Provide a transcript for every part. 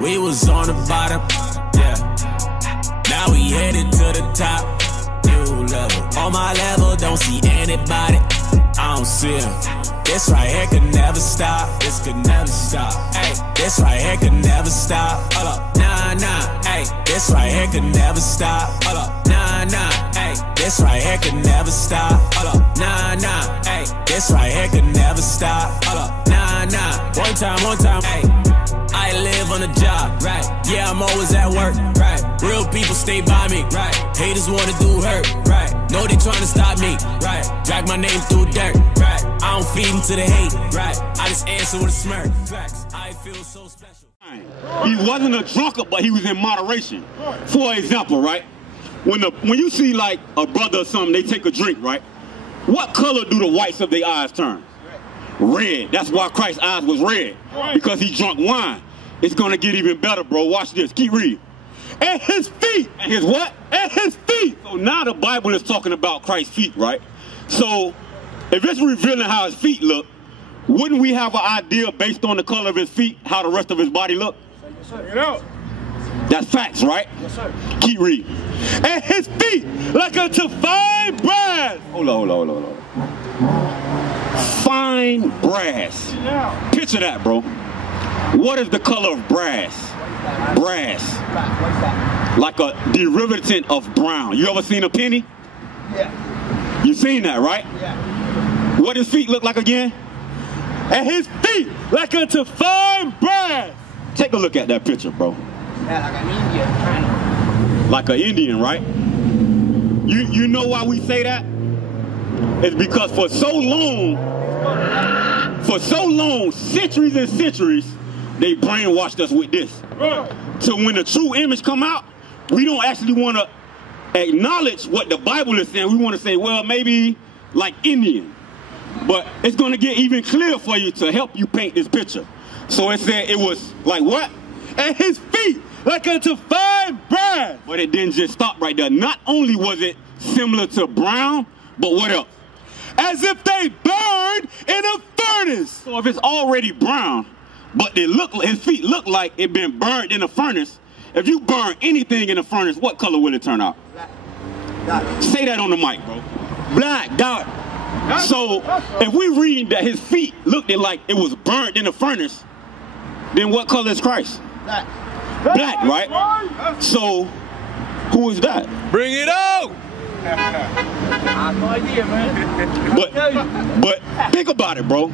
We was on the bottom, yeah. Now we headed to the top, new level. On my level, don't see anybody, I don't see them. This right here could never stop, this could never stop. Ay, this right here could never stop. Hold up, nah, nah. Ay, this right here could never stop. Hold up, nah, nah. Ay, this right here could never stop. Hold up, nah, nah. Ay, this right here could never stop. Hold up, nah, nah. One time, ay. I live on the job, right? Yeah, I'm always at work, right? Real people stay by me, right? Haters wanna do hurt, right? Know they trying to stop me, right? Drag my name through dirt, right? I don't feed into the hate, right? I just answer with a smirk, facts. I feel so special. He wasn't a drunkard, but he was in moderation. For example, right? When you see like a brother or something, they take a drink, right? What color do the whites of their eyes turn? Red. That's why Christ's eyes was red. Because he drunk wine. It's going to get even better, bro. Watch this. Keep reading. At his feet. At his what? At his feet. So now the Bible is talking about Christ's feet, right? So if it's revealing how his feet look, wouldn't we have an idea based on the color of his feet, how the rest of his body look? Yes, sir. That's facts, right? Yes, sir. Keep reading. At his feet, like unto fine brass. Hold on. Fine brass. Yeah. Picture that, bro. What is the color of brass? Brass. Like a derivative of brown. You ever seen a penny? Yeah. You seen that, right? Yeah. What his feet look like again? At his feet, like unto fine brass. Take a look at that picture, bro. Yeah, like an Indian, kind of. Like an Indian, right? You know why we say that? It's because for so long, centuries and centuries, they brainwashed us with this. Right. So when the true image come out, we don't actually want to acknowledge what the Bible is saying. We want to say, well, maybe like Indian. But it's going to get even clearer for you to help you paint this picture. So it said it was like what? At his feet, like unto fine brass. But it didn't just stop right there. Not only was it similar to brown, but what else? As if they burned in a furnace. So if it's already brown, but his feet look like it been burned in a furnace, if you burn anything in a furnace, what color will it turn out? Black. Say that on the mic, bro. Black, dark. So if we read that his feet looked like it was burnt in a furnace, then what color is Christ? Black. Black, right? So who is that? Bring it out! I have no idea, man. But think about it, bro.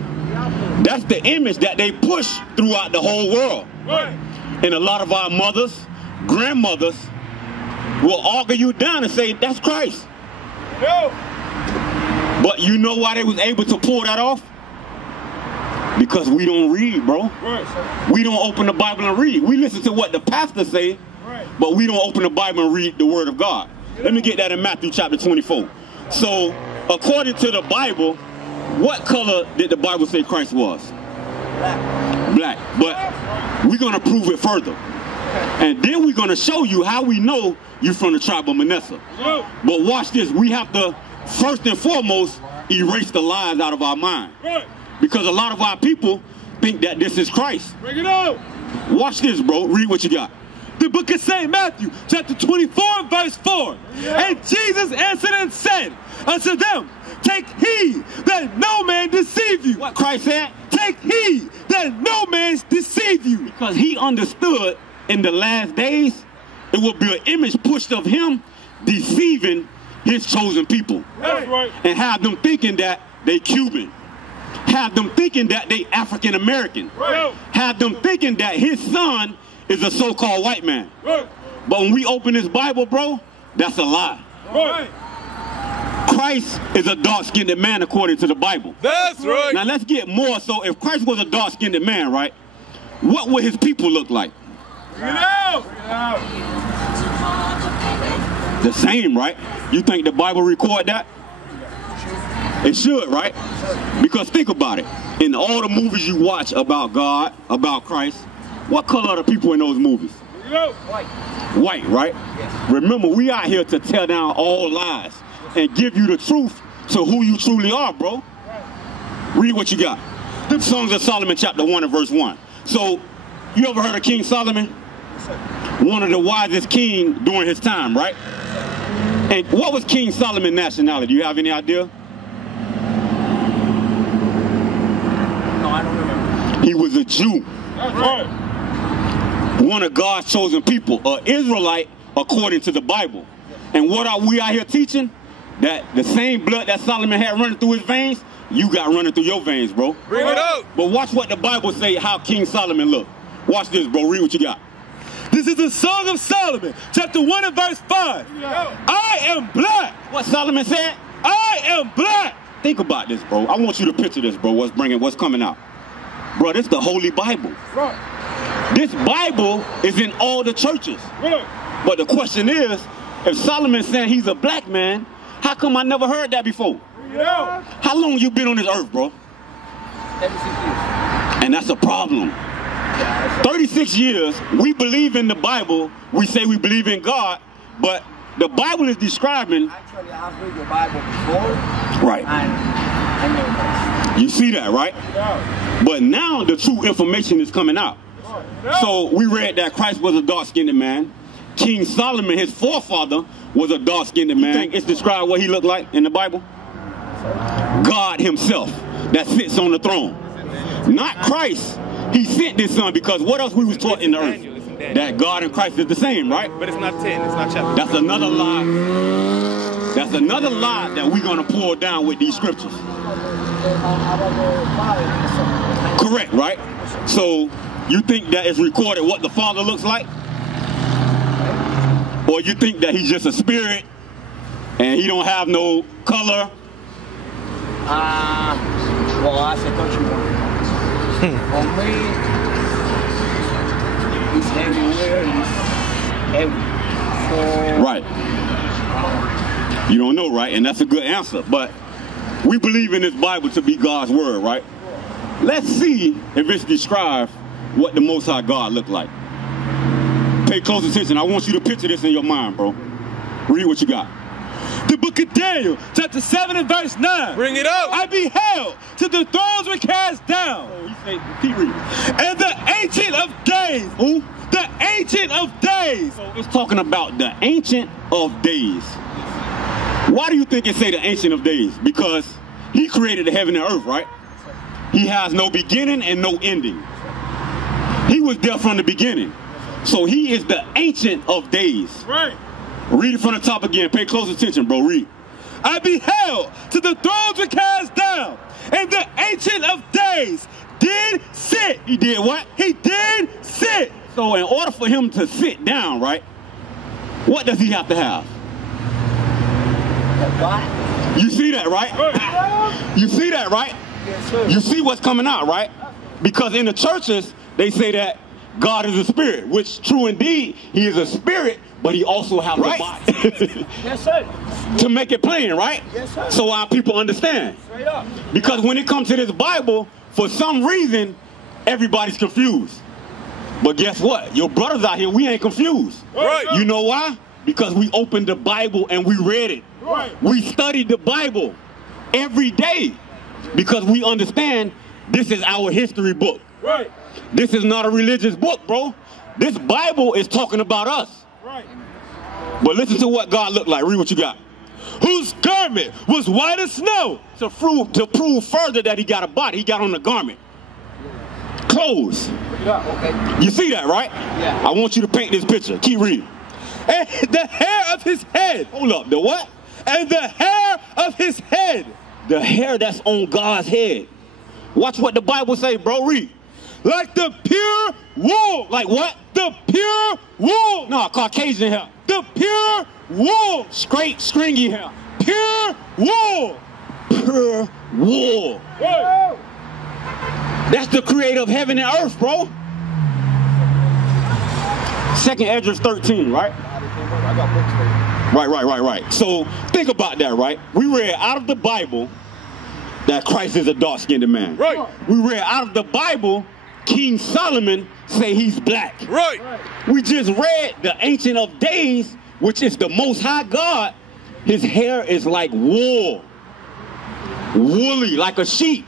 That's the image that they push throughout the whole world. Right. And a lot of our mothers, grandmothers will argue you down and say, that's Christ. Yo. But you know why they was able to pull that off? Because we don't read, bro. Right. We don't open the Bible and read. We listen to what the pastor say, Right. but we don't open the Bible and read the word of God. Let me get that in Matthew chapter 24. So, according to the Bible, what color did the Bible say Christ was? Black. Black. But we're going to prove it further. And then we're going to show you how we know you're from the tribe of Manasseh. Yo. But watch this. We have to, first and foremost, erase the lies out of our mind. Right. Because a lot of our people think that this is Christ. Bring it out. Watch this, bro. Read what you got. The book of St. Matthew, chapter 24, verse 4. Yeah. And Jesus answered and said unto them, take heed that no man deceive you. What Christ said? Take heed that no man deceive you. Because he understood in the last days, it will be an image pushed of him deceiving his chosen people. That's right. And have them thinking that they Cuban. Have them thinking that they African American. Right. Have them thinking that his son is a so-called white man. Right. But when we open this Bible, bro, that's a lie. Right. Christ is a dark-skinned man according to the Bible. That's right. Now let's get more. So if Christ was a dark-skinned man, right, what would his people look like? Bring it out. Bring it out. The same, right? You think the Bible record that? It should, right? Because think about it. In all the movies you watch about God, about Christ, what color are the people in those movies? Bring it out. White. White, right? Yes. Remember, we out here to tear down all lies and give you the truth to who you truly are, bro. Read what you got. Songs of Solomon chapter 1 and verse 1. So, you ever heard of King Solomon? One of the wisest king during his time, right? And what was King Solomon's nationality? Do you have any idea? No, I don't remember. He was a Jew. That's right. One of God's chosen people, an Israelite according to the Bible. And what are we out here teaching? That the same blood that Solomon had running through his veins, you got running through your veins, bro. Bring it up. But watch what the Bible say how King Solomon looked. Watch this, bro. Read what you got. This is the Song of Solomon, chapter 1 and verse 5. I am black. What Solomon said? I am black. Think about this, bro. I want you to picture this, bro. What's coming out. Bro, this is the Holy Bible. Right. This Bible is in all the churches. Right. But the question is, if Solomon's saying he's a black man, how come I never heard that before? Yeah. How long you been on this earth, bro? 36 years. And that's a problem. 36 years, we believe in the Bible, we say we believe in God, but the Bible is describing... Actually, I have read the Bible before. Right. And I know this. You see that, right? Yeah. But now the true information is coming out. Yeah. So we read that Christ was a dark-skinned man. King Solomon, his forefather, was a dark-skinned man. You think it's described what he looked like in the Bible? God himself that sits on the throne. Not Christ. He sent this son because what else we was taught in the earth? That God and Christ is the same, right? But it's not 10, it's not chapter. That's another lie. That's another lie that we're going to pull down with these scriptures. Correct, right? So you think that it's recorded what the Father looks like? Or you think that he's just a spirit and he don't have no color? Well, I said country one. For me, he's everywhere. He's heavy. So, Right. You don't know, right? And that's a good answer. But we believe in this Bible to be God's word, right? Let's see if it's described what the Most High God looked like. Pay close attention. I want you to picture this in your mind, bro. Read what you got. The book of Daniel, chapter 7 and verse 9. Bring it up. I beheld till the thrones were cast down. Oh, you say, keep reading. And the Ancient of Days. Who? The Ancient of Days. So it's talking about the Ancient of Days. Why do you think it say the Ancient of Days? Because he created the heaven and earth, right? He has no beginning and no ending. He was there from the beginning. So he is the Ancient of Days. Right. Read it from the top again. Pay close attention, bro. Read. I beheld till the thrones were cast down, and the Ancient of Days did sit. He did what? He did sit. So in order for him to sit down, right, what does he have to have? what? You see that, right? You see that, right? Yes, sir. You see what's coming out, right? Because in the churches, they say that God is a spirit, which true indeed, he is a spirit, but he also has a body. Yes, sir. To make it plain, right? Yes, sir. So our people understand. Straight up. Because when it comes to this Bible, for some reason, everybody's confused. But guess what? Your brothers out here, we ain't confused. Right. You know why? Because we opened the Bible and we read it. Right. We studied the Bible every day because we understand this is our history book. Right. This is not a religious book, bro. This Bible is talking about us. Right. But listen to what God looked like. Read what you got. Whose garment was white as snow. To prove further that he got a body, he got on a garment. Clothes. Yeah, okay. You see that, right? Yeah. I want you to paint this picture. Keep reading. And the hair of his head. Hold up. The what? And the hair of his head. The hair that's on God's head. Watch what the Bible say, bro. Read. Like the pure wool. Like what? The pure wool. No, Caucasian hair. The pure wool. Straight, stringy hair. Pure wool. Pure wool. Right. That's the creator of heaven and earth, bro. 2nd Esdras 13, right? I got books there. Right. So think about that, right? We read out of the Bible that Christ is a dark-skinned man. Right. We read out of the Bible King Solomon say he's black. Right. We just read the Ancient of Days, which is the Most High God. His hair is like wool. Woolly, like a sheep.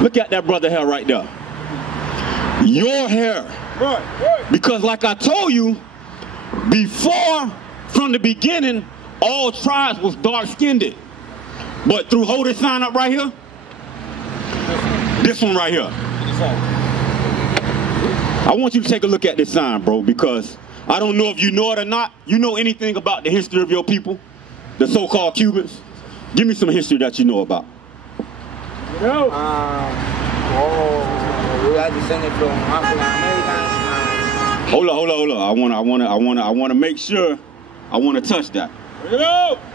Look at that brother hair right there. your hair. Right. Because like I told you, before, from the beginning, all tribes was dark-skinned. But through, hold this sign up right here. This one right here. I want you to take a look at this sign, bro, because I don't know if you know it or not. You know anything about the history of your people, the so-called Cubans? Give me some history that you know about. No. We are descended from African Americans. Hold on. I wanna make sure. I wanna touch that.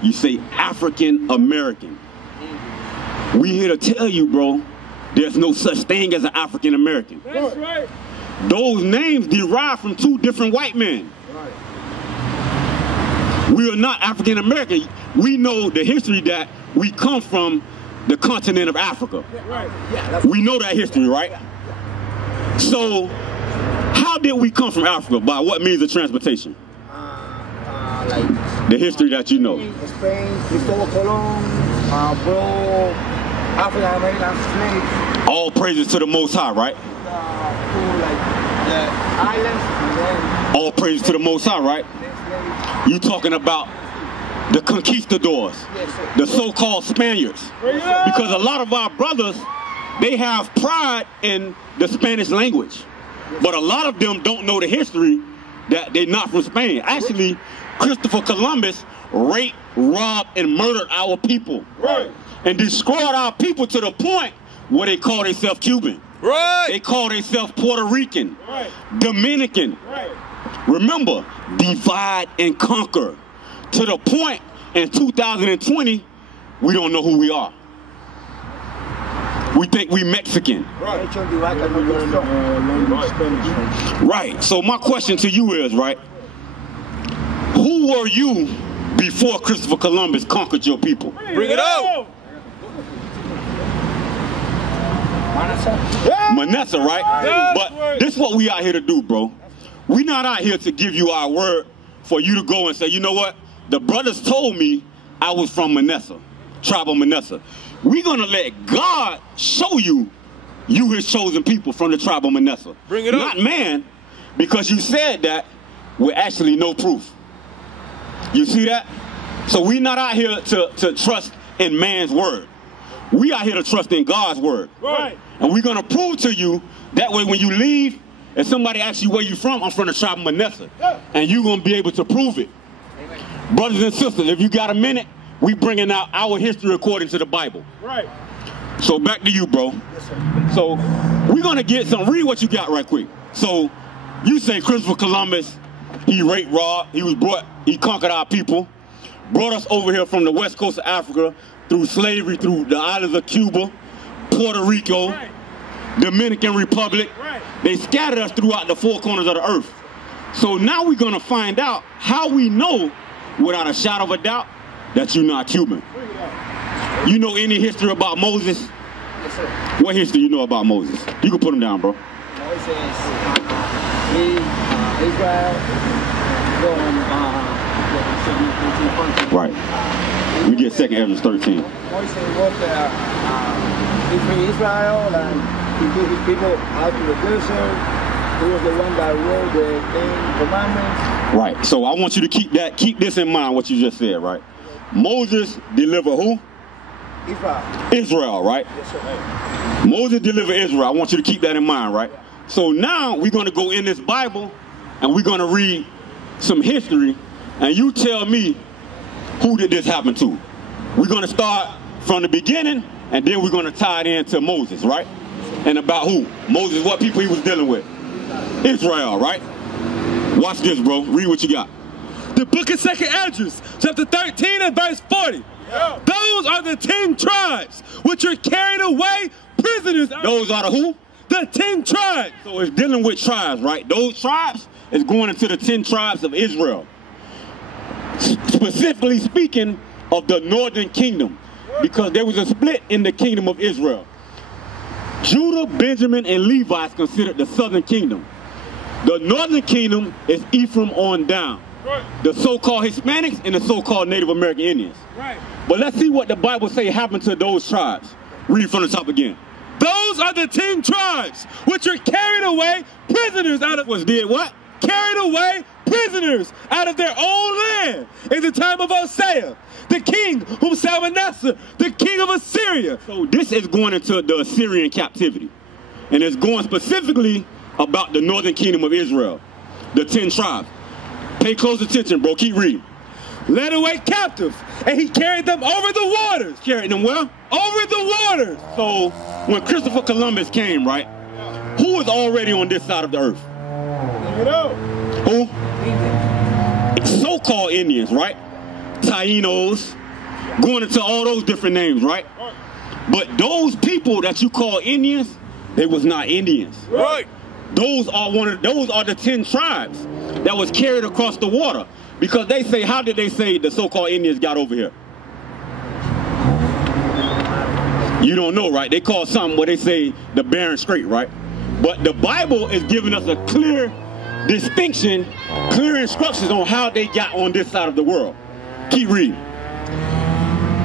You say African American. We here to tell you, bro, there's no such thing as an African American. That's right. Those names derive from two different white men. Right. We are not African American. We know the history that we come from the continent of Africa. Right. We know that history, right? So, how did we come from Africa? By what means of transportation? Like The history that you know. Spain, Christopher Colon, brought African American slaves All praises to the Most High, right? to like the islands, and then All praises to the Most High, right? slaves. You talking about the conquistadors, Yes, sir. the so-called Spaniards. Because a lot of our brothers, they have pride in the Spanish language. But a lot of them don't know the history that they're not from Spain. Actually, Christopher Columbus raped, robbed, and murdered our people. Right. And destroyed our people to the point where they call themselves Cuban. Right. They call themselves Puerto Rican, Right. Dominican. Right. Remember, divide and conquer. To the point in 2020, we don't know who we are. We think we Mexican. Right. Right. So my question to you is, right, who were you before Christopher Columbus conquered your people? Bring it out. Manasseh, right? But this is what we out here to do, bro. We not out here to give you our word for you to go and say, you know what? The brothers told me I was from Manasseh, tribe of Manasseh. We're going to let God show you his chosen people from the tribe of Manasseh. Bring it up. Not man, because you said that with actually no proof. You see that? So we're not out here to trust in man's word. We out here to trust in God's word. Right. And we're going to prove to you that way when you leave, if somebody asks you where you from, I'm from the tribe of Manasseh. And you're going to be able to prove it. Brothers and sisters, if you got a minute, we bringing out our history according to the Bible. Right. So back to you, bro. Yes, sir. So we're going to get some, read what you got right quick. So you say Christopher Columbus, he raped, robbed, he conquered our people, brought us over here from the west coast of Africa through slavery, through the islands of Cuba, Puerto Rico, Right. Dominican Republic. Right. They scattered us throughout the four corners of the earth. So now we're going to find out how we know, without a shadow of a doubt, that you're not Cuban. You know any history about Moses? Yes, sir. What history you know about Moses? You can put him down, bro. Moses, Israel, Right. We get 2 Ezra 13. Moses was he freed Israel and he took his people out to the desert. He was the one that wrote the 10 commandments. Right. So I want you to keep this in mind, what you just said, right? Moses delivered who? Israel. Israel, right? Yes, sir. Moses delivered Israel. I want you to keep that in mind, right? So now we're going to go in this Bible and we're going to read some history, and you tell me, who did this happen to? We're going to start from the beginning, and then we're going to tie it into Moses, right? And about who? Moses, what people he was dealing with? Israel, right? Watch this, bro. Read what you got. The book of 2 Esdras, chapter 13 and verse 40. Yeah. Those are the 10 tribes which are carried away prisoners. Those are the who? The 10 tribes. So it's dealing with tribes, right? Those tribes is going into the 10 tribes of Israel. Specifically speaking of the northern kingdom, because there was a split in the kingdom of Israel. Judah, Benjamin, and Levi is considered the southern kingdom. The northern kingdom is Ephraim on down. Right. The so-called Hispanics and the so-called Native American Indians. Right. But let's see what the Bible say happened to those tribes. Read from the top again. Those are the 10 tribes which were carried away prisoners out of carried away prisoners out of their own land in the time of Hosea, the king whom Salmanasseh, the king of Assyria. So this is going into the Assyrian captivity. And it's going specifically about the northern kingdom of Israel, the 10 tribes. Pay close attention, bro. Keep reading. Led away captive, and he carried them over the waters. Carried them where? Over the waters. So when Christopher Columbus came, right, who was already on this side of the earth? You know. Who? So-called Indians, right? Tainos, going into all those different names, right? But those people that you call Indians, they was not Indians. Right. Those are the 10 tribes that was carried across the water. Because they say, how did they say the so-called Indians got over here? You don't know, right? They call something where they say the Bering Strait, right? But the Bible is giving us a clear distinction, clear instructions on how they got on this side of the world. Keep reading.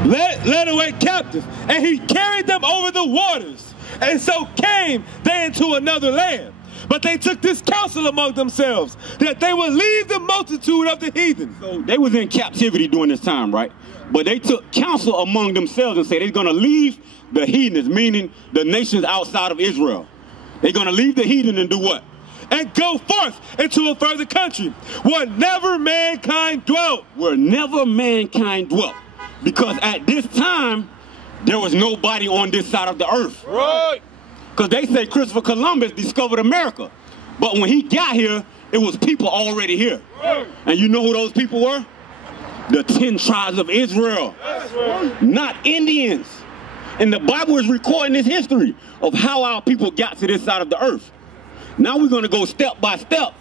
Led away captive, and he carried them over the waters. And so came they into another land. But they took this counsel among themselves, that they would leave the multitude of the heathen. So they was in captivity during this time, right? But they took counsel among themselves and said they're going to leave the heathens, meaning the nations outside of Israel. They're going to leave the heathen and do what? And go forth into a further country, where never mankind dwelt. Where never mankind dwelt. Because at this time, there was nobody on this side of the earth. Right. Because they say Christopher Columbus discovered America. But when he got here, it was people already here. Right. And you know who those people were? The 10 tribes of Israel. Right. Not Indians. And the Bible is recording this history of how our people got to this side of the earth. Now we're going to go step by step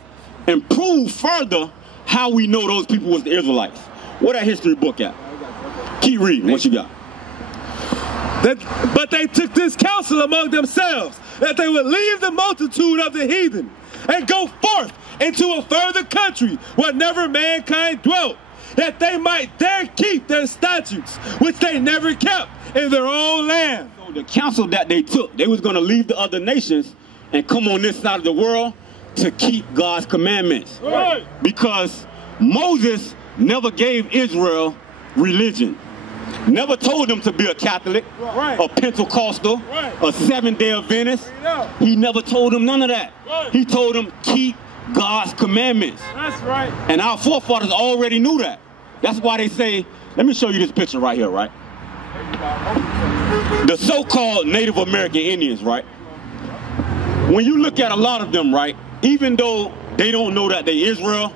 and prove further how we know those people was the Israelites. Where that history book at? Keep reading. What you got? But they took this counsel among themselves, that they would leave the multitude of the heathen and go forth into a further country where never mankind dwelt, that they might there keep their statutes, which they never kept in their own land. So the counsel that they took, they was going to leave the other nations and come on this side of the world to keep God's commandments. Right. Because Moses never gave Israel religion. Never told them to be a Catholic, right, a Pentecostal, right, a Seventh-day Adventist. He never told them none of that. Right. He told them keep God's commandments. That's right. And our forefathers already knew that. That's why they say, let me show you this picture right here, right? The so-called Native American Indians, right? When you look at a lot of them, right, even though they don't know that they Israel,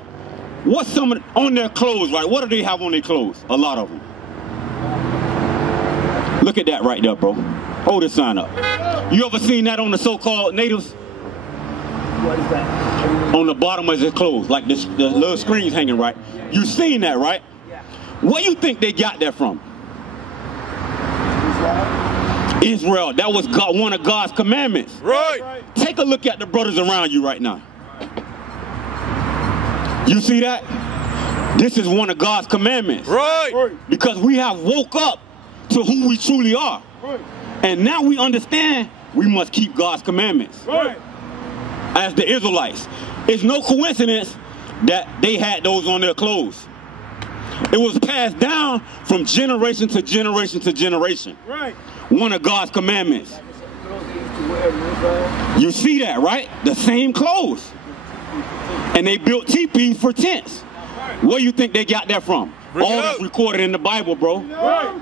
what's some on their clothes, right? What do they have on their clothes? A lot of them. Look at that right there, bro. Hold this sign up. You ever seen that on the so-called natives? What is that? On the bottom of his clothes, like this, the little screens hanging, right? You seen that, right? Yeah. Where you think they got that from? Israel. That was God, one of God's commandments. Right. Take a look at the brothers around you right now. You see that? This is one of God's commandments. Right. Because we have woke up to who we truly are. Right. And now we understand we must keep God's commandments. Right. As the Israelites. It's no coincidence that they had those on their clothes. It was passed down from generation to generation to generation. Right. One of God's commandments. You see that, right? The same clothes. And they built teepees for tents. Where you think they got that from? All that's recorded in the Bible, bro. Right.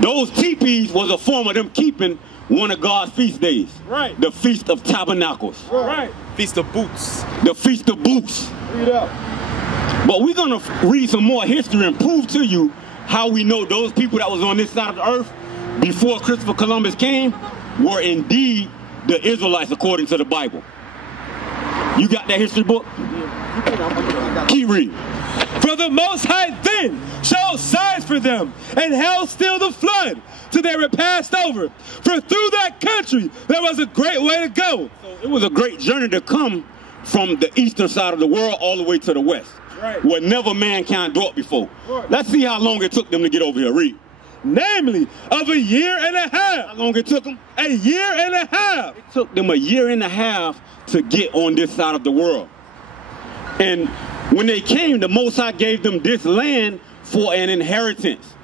Those teepees was a form of them keeping one of God's feast days. Right. The Feast of Tabernacles. Right. Feast of Boots. The Feast of Boots. Read up. But we're going to read some more history and prove to you how we know those people that was on this side of the earth before Christopher Columbus came were indeed the Israelites according to the Bible. You got that history book? Keep reading. For the Most High then showed signs for them, and held still the flood, till they were passed over. For through that country there was a great way to go. So it was a great journey to come from the eastern side of the world all the way to the west, Right. where never mankind dwelt before. Right. Let's see how long it took them to get over here. Read. namely of a year and a half. How long it took them? A year and a half. It took them a year and a half to get on this side of the world. And when they came, the Most High gave them this land for an inheritance.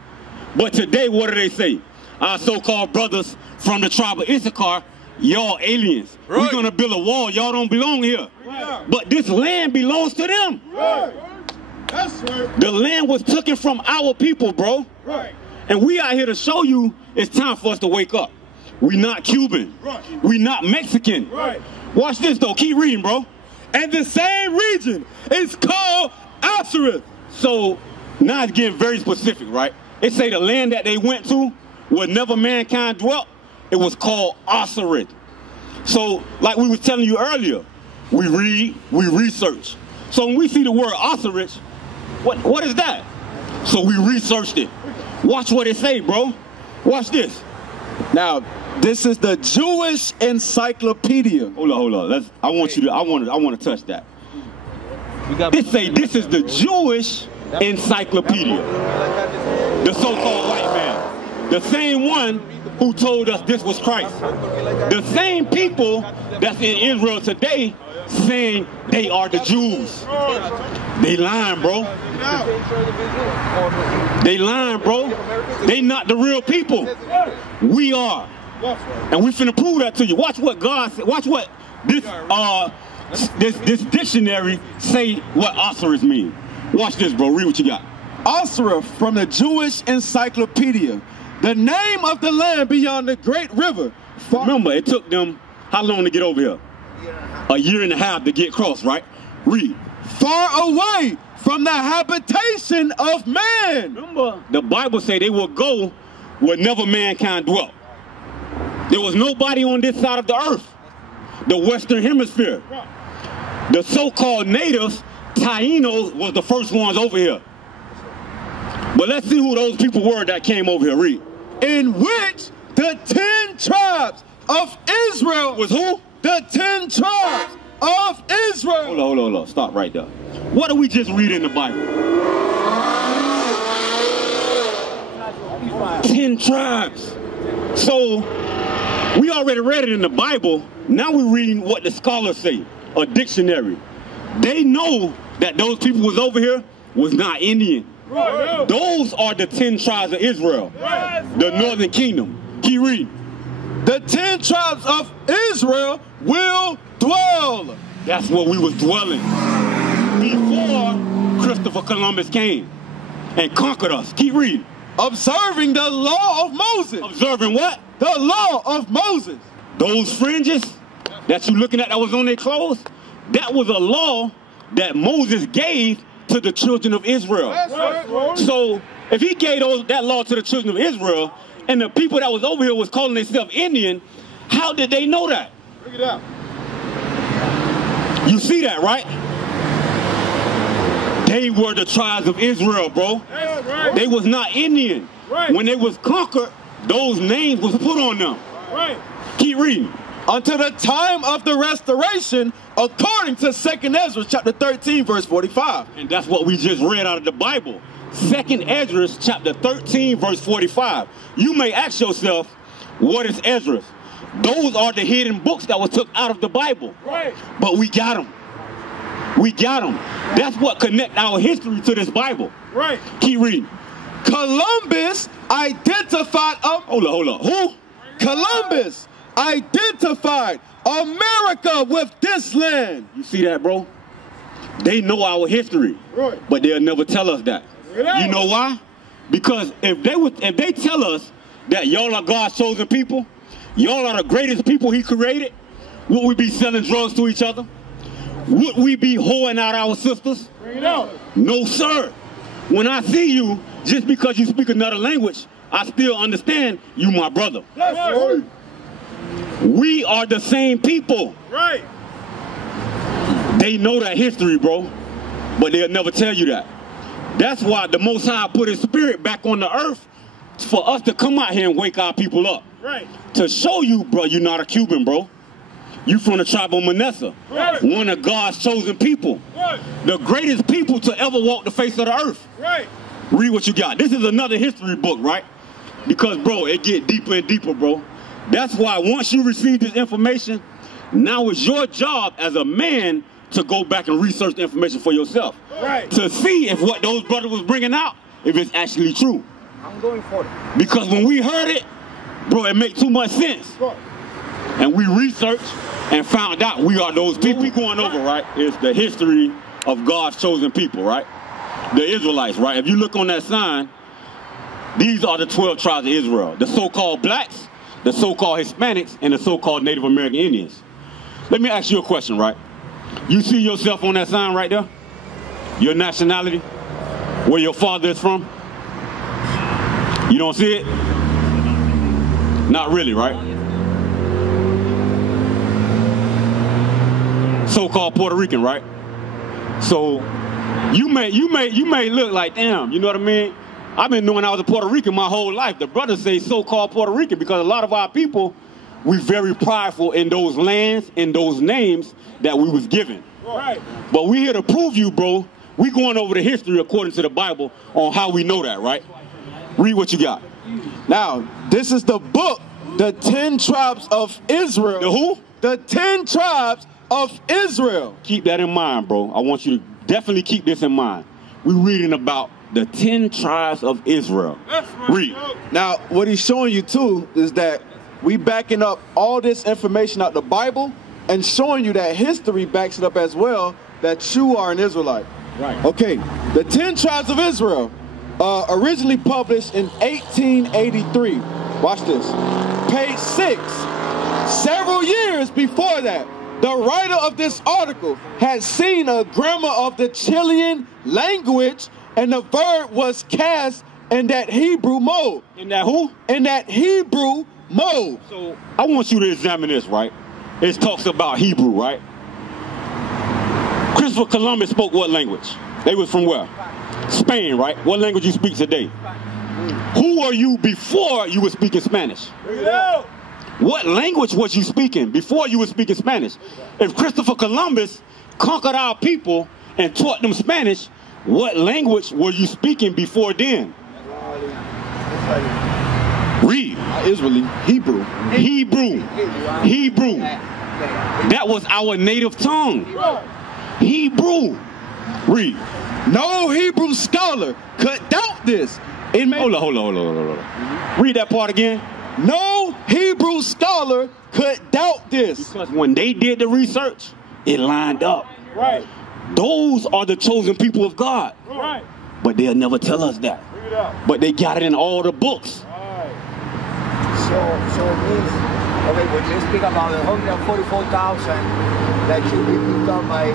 But today, what do they say? Our so-called brothers from the tribe of Issachar, y'all aliens. Right. We're going to build a wall. Y'all don't belong here. Right. But this land belongs to them. Right. That's right. The land was taken from our people, bro. Right. And we out here to show you it's time for us to wake up. We not Cuban. Right. We not Mexican. Right. Watch this, though. Keep reading, bro. And the same region is called Ashereth. So now it's getting very specific, right? It say the land that they went to where never mankind dwelt, it was called Ashereth. So like we was telling you earlier, we read, we research. So when we see the word Ashereth, what is that? So we researched it. Watch what it say, bro. Watch this. Now, this is the Jewish Encyclopedia. Hold on. I want to touch that. It say this is the Jewish Encyclopedia. The so-called white man. The same one who told us this was Christ. The same people that's in Israel today saying they are the Jews. They lying, bro. They lying, bro. They not the real people. We are. And we finna prove that to you. Watch what God said. Watch what this dictionary say what Ashereth mean. Watch this, bro. Read what you got. Ashereth from the Jewish Encyclopedia. The name of the land beyond the great river. Remember, it took them how long to get over here? A year and a half to get across, right? Read. Far away from the habitation of man. Remember, the Bible say they will go where never mankind dwelt. There was nobody on this side of the earth, the Western Hemisphere. The so-called natives, Tainos, was the first ones over here. But let's see who those people were that came over here. Read. In which the 10 tribes of Israel. Was who? The 10 tribes of Israel. Hold on. Stop right there. What do we just read in the Bible? 10 tribes. So we already read it in the Bible. Now we're reading what the scholars say, a dictionary. They know that those people was over here was not Indian. Right. Those are the 10 tribes of Israel, right. The northern kingdom. Keep reading. The 10 tribes of Israel will dwell. That's where we was dwelling before Christopher Columbus came and conquered us. Keep reading. Observing the law of Moses. Observing what? The law of Moses. Those fringes that you looking at that was on their clothes, that was a law that Moses gave to the children of Israel. Right. So if he gave that law to the children of Israel and the people that was over here was calling themselves Indian, how did they know that? Look it up. You see that, right? They were the tribes of Israel, bro. Right. They was not Indian. Right. When they was conquered, those names was put on them. Right. Keep reading. Until the time of the restoration, according to 2nd Ezra chapter 13, verse 45. And that's what we just read out of the Bible. 2nd Ezra chapter 13, verse 45. You may ask yourself, what is Ezra? Those are the hidden books that were took out of the Bible. Right. But we got them. We got them. That's what connect our history to this Bible. Right. Keep reading. Columbus identified... Hold on. Who? Columbus identified America with this land. You see that, bro? They know our history, right, but they'll never tell us that. You know why? Because if they tell us that y'all are God's chosen people, y'all are the greatest people he created, would we be selling drugs to each other? Would we be hoeing out our sisters? Bring it out. No, sir. When I see you, just because you speak another language, I still understand you my brother. That's right. We are the same people. Right. They know that history, bro, but they'll never tell you that. That's why the Most High put his spirit back on the earth for us to come out here and wake our people up. Right. To show you, bro, you're not a Cuban, bro. You from the tribe of Manasseh, right, one of God's chosen people, right, the greatest people to ever walk the face of the earth. Right. Read what you got. This is another history book, right? Because, bro, it get deeper and deeper, bro. That's why once you receive this information, now it's your job as a man to go back and research the information for yourself. Right. To see if what those brothers was bringing out, if it's actually true. I'm going for it. Because when we heard it, bro, it made too much sense. And we researched and found out we are those people. What we going over, right, is the history of God's chosen people, right? The Israelites, right? If you look on that sign, these are the 12 tribes of Israel. The so-called blacks, the so-called Hispanics, and the so-called Native American Indians. Let me ask you a question, right? You see yourself on that sign right there? Your nationality? Where your father is from? You don't see it? Not really, right? So-called Puerto Rican, right? So you may look like, damn, you know what I mean? I've been knowing I was a Puerto Rican my whole life. The brothers say so-called Puerto Rican because a lot of our people, we very prideful in those lands, in those names that we was given. Right. But we here to prove you, bro. We going over the history according to the Bible on how we know that, right? Read what you got. Now, this is the book, the 10 tribes of Israel. The who? The 10 tribes of Israel. Keep that in mind, bro. I want you to definitely keep this in mind. We're reading about the 10 tribes of Israel. Read. Now, what he's showing you too is that we backing up all this information out the Bible and showing you that history backs it up as well, that you are an Israelite. Right. Okay, the 10 tribes of Israel, originally published in 1883. Watch this. Page 6. Several years before that, the writer of this article had seen a grammar of the Chilean language, and the verb was cast in that Hebrew mode. In that who? In that Hebrew mode. So I want you to examine this, right? It talks about Hebrew, right? Christopher Columbus spoke what language? They was from where? Spain, right? What language you speak today? Who are you before you were speaking Spanish? What language was you speaking before you were speaking Spanish? If Christopher Columbus conquered our people and taught them Spanish, what language were you speaking before then? Read. Israeli, Hebrew. Hebrew. Hebrew. That was our native tongue. Hebrew. Read. No Hebrew scholar could doubt this. Hold on. Read that part again. No Hebrew scholar could doubt this. Because when they did the research, it lined up. Right. Those are the chosen people of God. Right. But they'll never tell us that. But they got it in all the books. So means, okay, when you speak about the 144,000 that you be done by...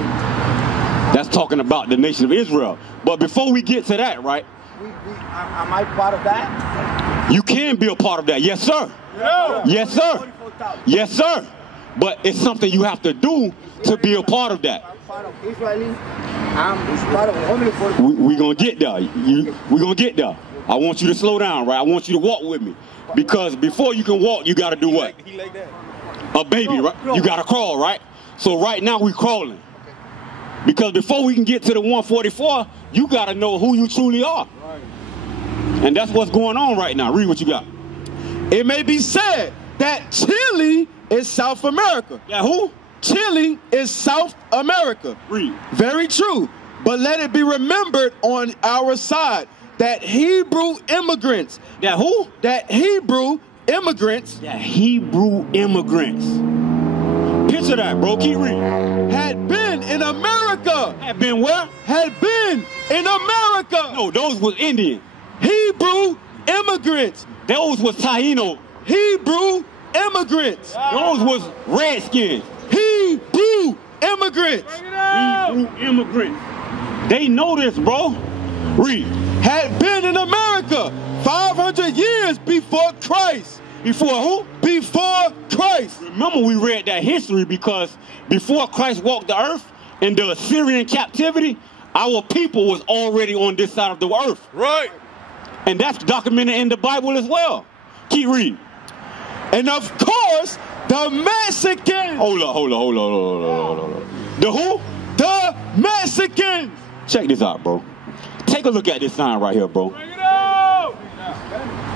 That's talking about the nation of Israel. But before we get to that, right? Am I part of that? You can be a part of that. Yes, sir. Yeah. Yes, sir. Yes, sir. But it's something you have to do to be a part of that. I'm part of Israeli. I'm part of 144,000. We're going to get there. We're going to get there. I want you to slow down, right? I want you to walk with me. Because before you can walk, you got to do what? He like that. A baby, right? You got to crawl, right? So right now we're crawling. Because before we can get to the 144, you got to know who you truly are. Right. And that's what's going on right now. Read what you got. It may be said that Chile is South America. Yeah, who? Chile is South America. Read. Very true. But let it be remembered on our side that Hebrew immigrants. That who? That Hebrew immigrants. That Hebrew immigrants. Picture that, bro. Keep reading. Had been in America. Had been where? Had been in America. No, those was Indian. Hebrew immigrants. Those was Taino. Hebrew immigrants. Those was Redskins. Hebrew immigrants. Hebrew immigrants. They know this, bro. Read. Had been in America 500 years before Christ. Before who? Before Christ. Remember, we read that history because before Christ walked the earth in the Assyrian captivity, our people was already on this side of the earth. Right. And that's documented in the Bible as well. Keep reading. And of course, the Mexicans. Hold on. The who? The Mexicans. Check this out, bro. Take a look at this sign right here, bro. Bring it out.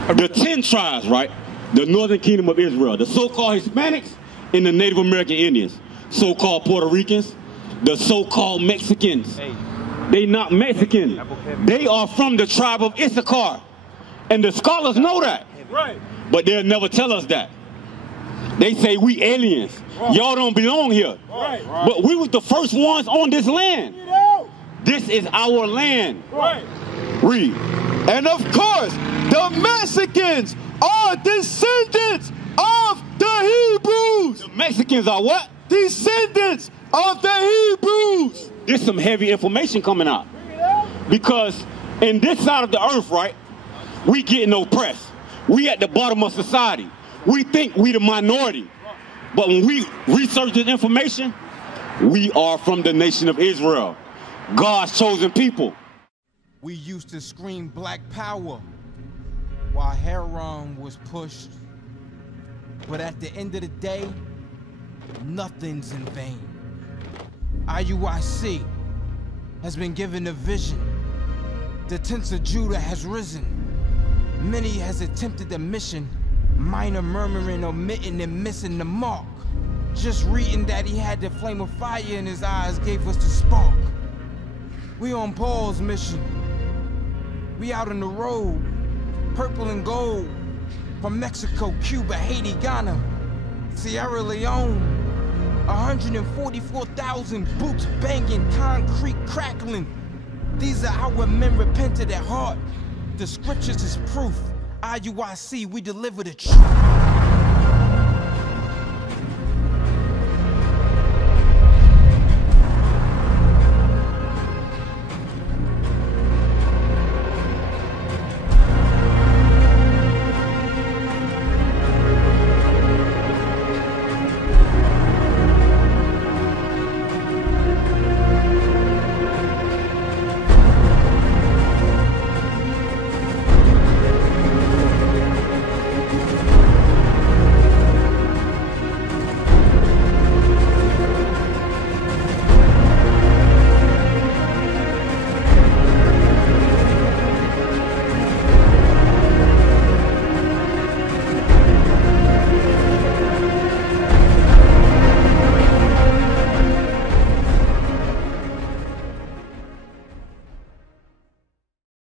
The 10 tribes, right? The northern kingdom of Israel, the so-called Hispanics and the Native American Indians, so-called Puerto Ricans, the so-called Mexicans. They not Mexican. They are from the tribe of Issachar. And the scholars know that. Right. But they'll never tell us that. They say we aliens. Right. Y'all don't belong here. Right. But we was the first ones on this land. This is our land. Right. Read. And of course, the Mexicans are descendants of the Hebrews. The Mexicans are what? Descendants of the Hebrews. There's some heavy information coming out. Because in this side of the earth, right, we getting oppressed. We at the bottom of society. We think we the minority. But when we research this information, we are from the nation of Israel, God's chosen people. We used to scream black power while heroin was pushed. But at the end of the day, nothing's in vain. IUIC has been given a vision. The tents of Judah has risen. Many has attempted the mission, minor murmuring, omitting, and missing the mark. Just reading that he had the flame of fire in his eyes gave us the spark. We on Paul's mission. We out on the road, purple and gold, from Mexico, Cuba, Haiti, Ghana, Sierra Leone. 144,000 boots banging, concrete crackling. These are our men repented at heart. The scriptures is proof. IUIC, we deliver the truth.